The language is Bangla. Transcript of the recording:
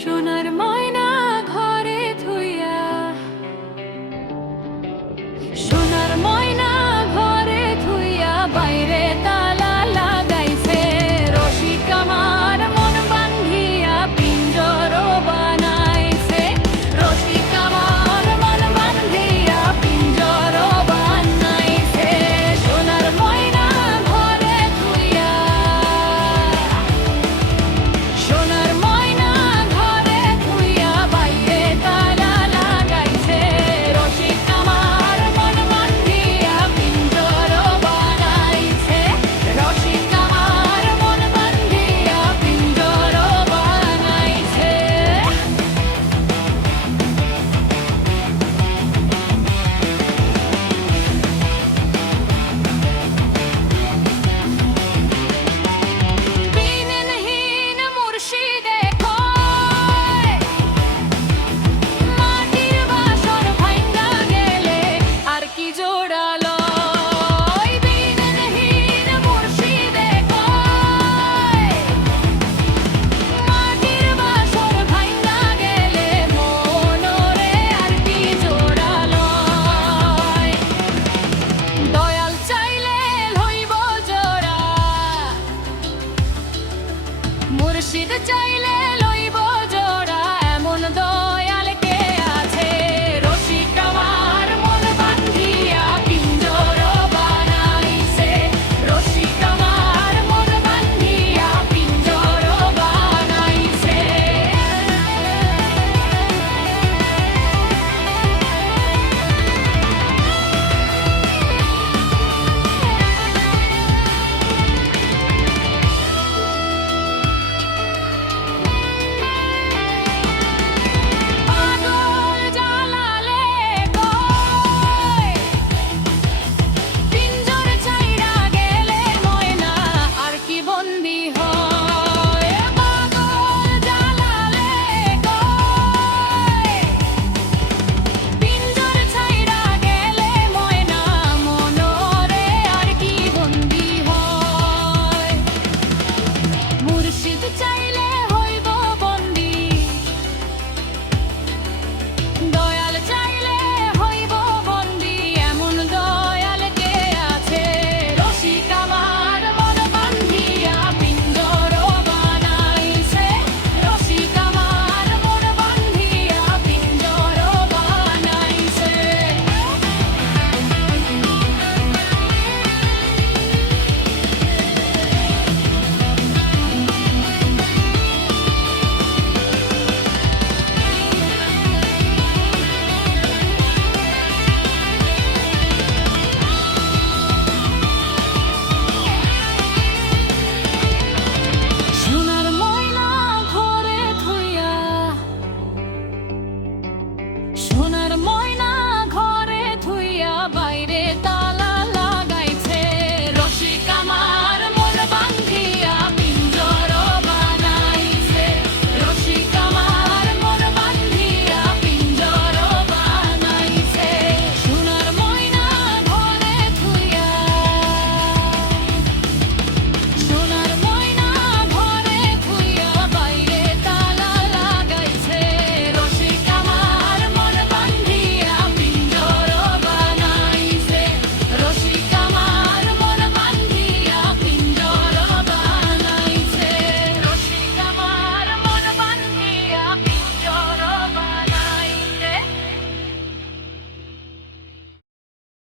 সোনার ময়না ঘরে থুইয়া, সোনার ময়না ঘরে থুইয়া বাইরে তালা লাগাইছে। রশিক আমার মন বান্ধিয়া পিঞ্জর বানাইছে। রশিক আমার মন বান্ধিয়া পিঞ্জর বানাইছে। সোনার ময়না ঘরে থুইয়া, সোনার ময়না ঘরে থুইয়া বাইরে তালা লাগাইছে। রশিক আমার মন বান্ধিয়া পিঞ্জর বানাইছে। রশিক আমার মন বান্ধিয়া পিঞ্জর বানাইছে। বিনহীন মুর্শিদে কয়, মাটির বাসর ভাইঙ্গা গেলে আর কি জোড়ালো। বিনহীন মুর্শিদে কয়, মাটির বাসর ভাইঙ্গা গেলে মনোরে আর কি জোড়ালো। দয়াল চাইলে হইব জোড়া, মুর্শিদ চাইলে